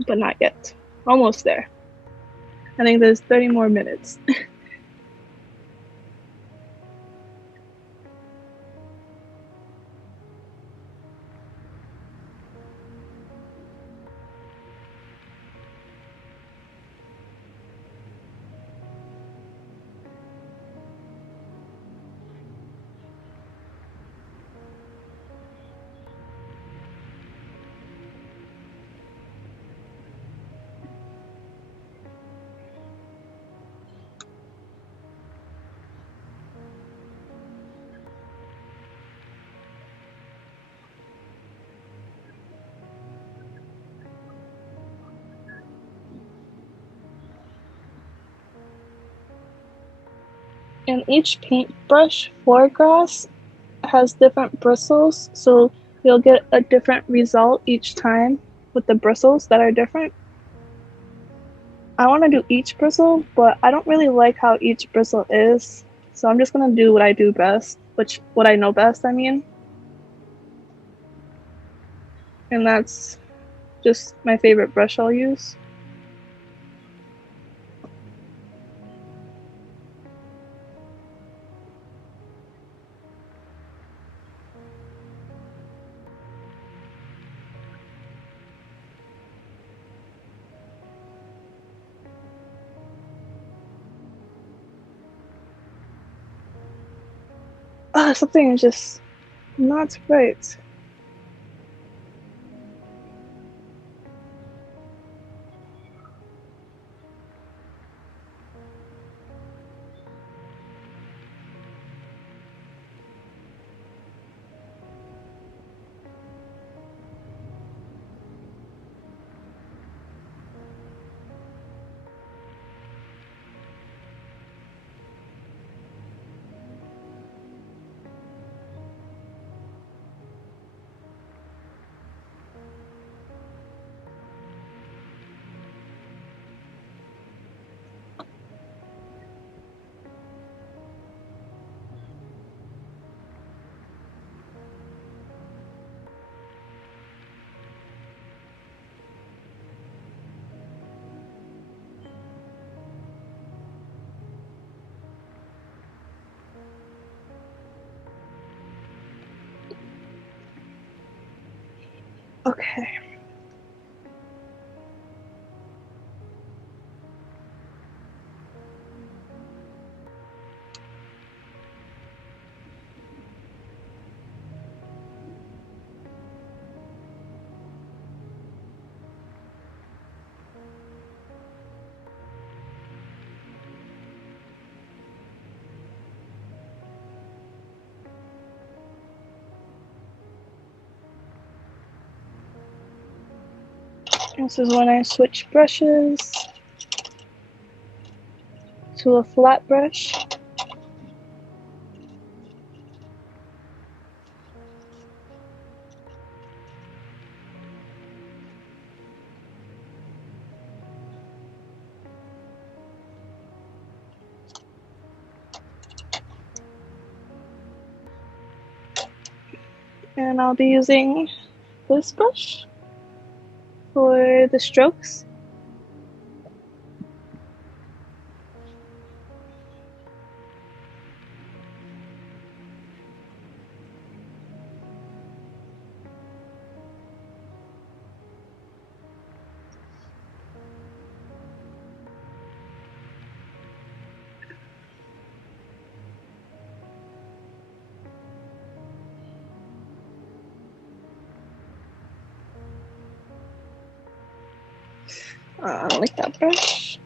But not yet. Almost there. I think there's 30 more minutes. And each paintbrush for grass has different bristles, so you'll get a different result each time with the bristles that are different. I want to do each bristle, but I don't really like how each bristle is, so I'm just gonna do what I do best, what I know best, I mean. And that's just my favorite brush I'll use. Something is just not right. Okay. This is when I switch brushes to a flat brush. And I'll be using this brush for the strokes. I don't like that brush.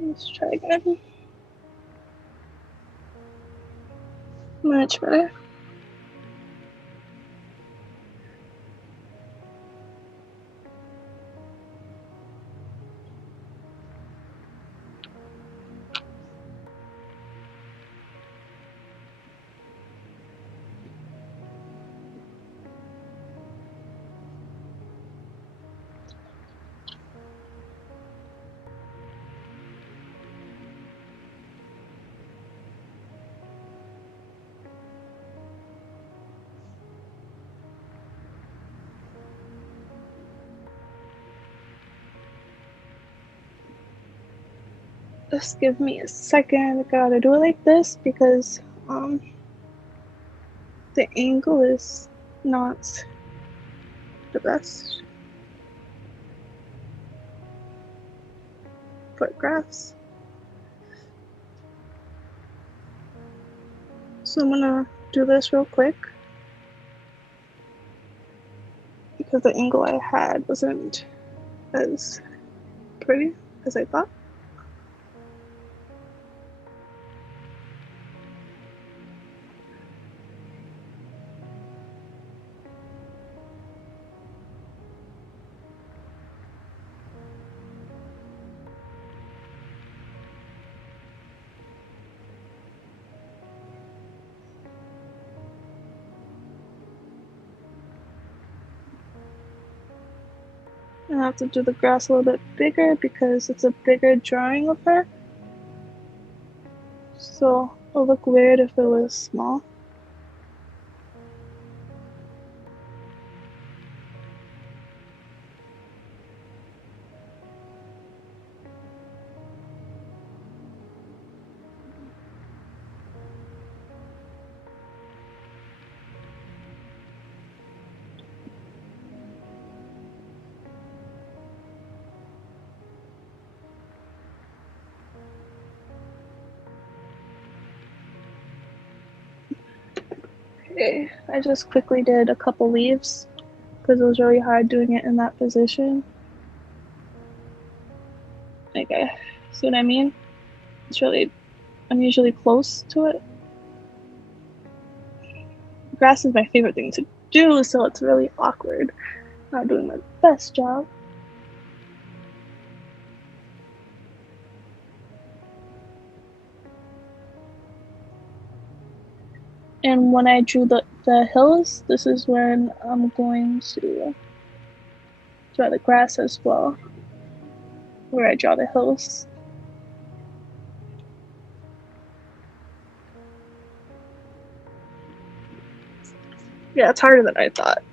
Let's try again. Much better. Just give me a second. I gotta do it like this because the angle is not the best for graphs. So I'm gonna do this real quick because the angle I had wasn't as pretty as I thought. I have to do the grass a little bit bigger because it's a bigger drawing of her. So it'll look weird if it was small. Okay, I just quickly did a couple leaves because it was really hard doing it in that position. Okay, see what I mean? It's really unusually close to it. Grass is my favorite thing to do, so it's really awkward. Not doing my best job. And when I drew the hills, this is when I'm going to draw the grass as well, where I draw the hills. Yeah, it's harder than I thought.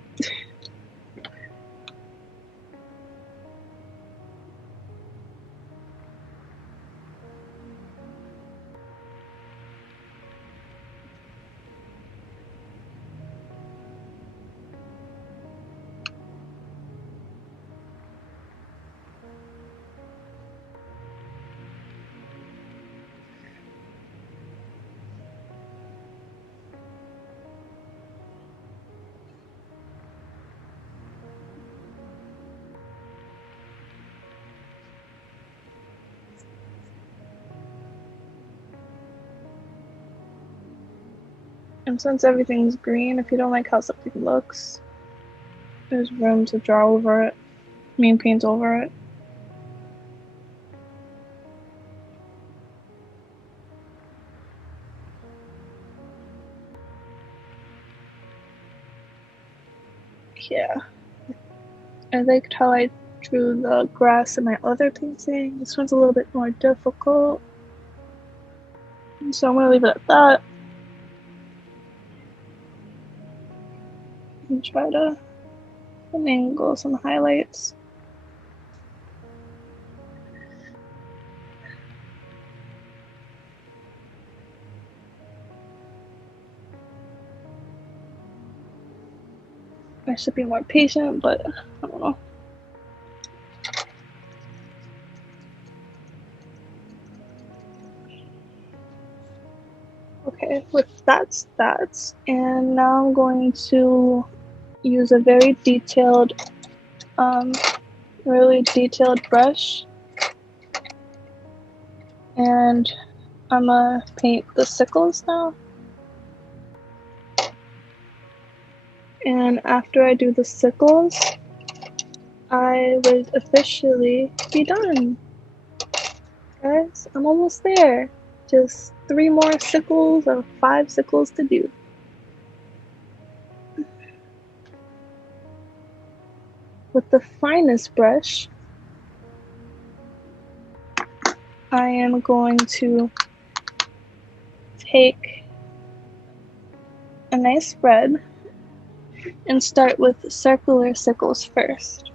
And since everything's green, if you don't like how something looks, there's room to draw over it. Paint over it. Yeah. I liked how I drew the grass in my other painting. This one's a little bit more difficult. So I'm gonna leave it at that. And try to finagle some highlights. I should be more patient, but I don't know. Okay, with that's, and now I'm going to use a very detailed, really detailed brush, and I'm gonna paint the sickles now. And after I do the sickles, I would officially be done. Guys, I'm almost there. Just 3 more sickles or 5 sickles to do. With the finest brush, I am going to take a nice spread and start with circular sickles first.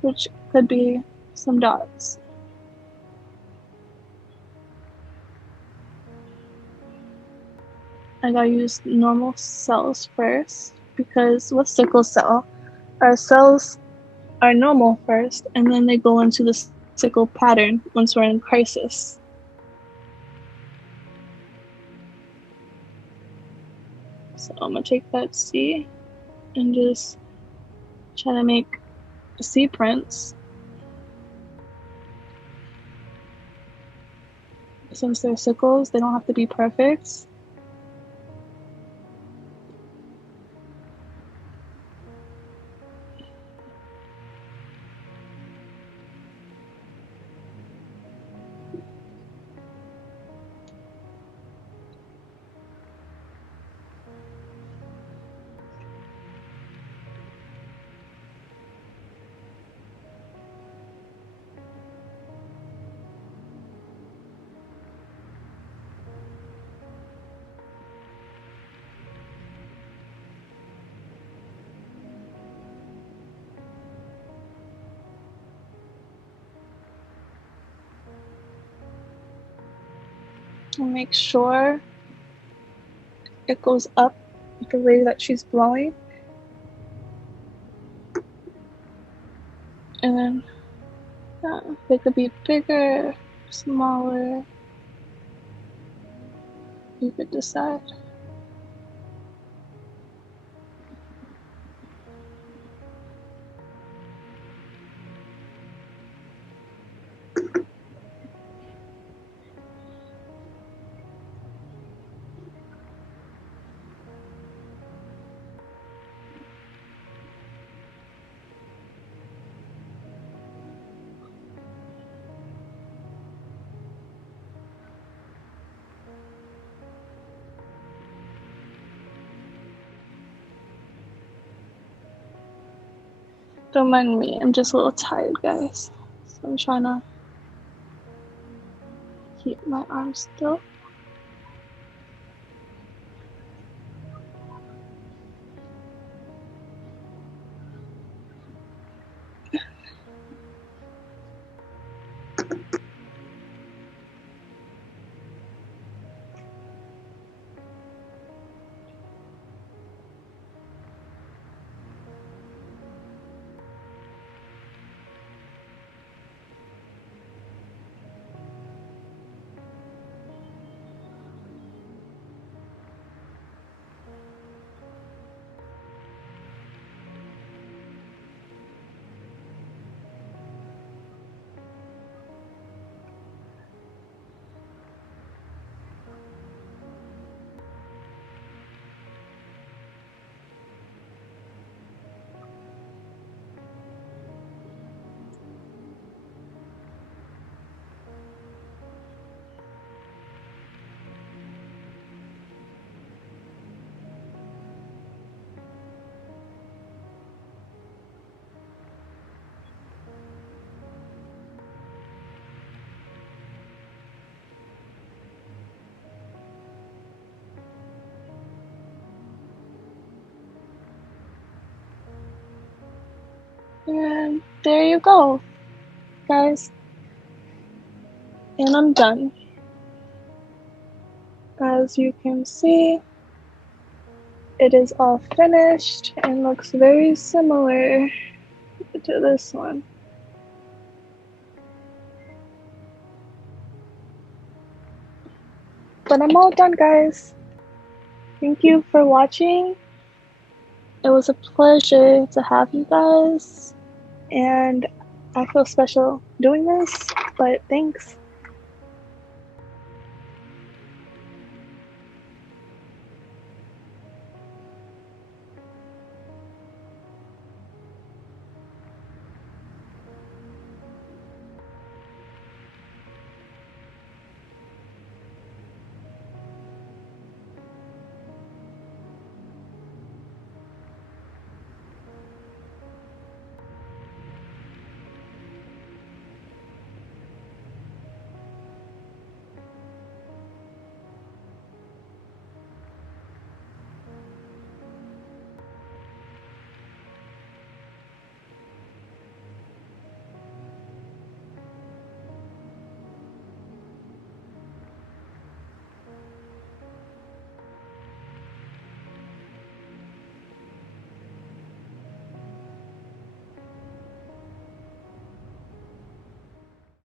Which could be some dots. I gotta use normal cells first, because with sickle cell, our cells are normal first, and then they go into the sickle pattern once we're in crisis. So I'm gonna take that C and just try to make C prints. Since they're sickles, they don't have to be perfect. And make sure it goes up the way that she's blowing. And then they could be bigger, smaller. You could decide. Don't mind me, I'm just a little tired, guys. So I'm trying to keep my arms still. And there you go, guys. And I'm done. As you can see, it is all finished and looks very similar to this one. But I'm all done, guys. Thank you for watching. It was a pleasure to have you guys. And I feel special doing this, but thanks.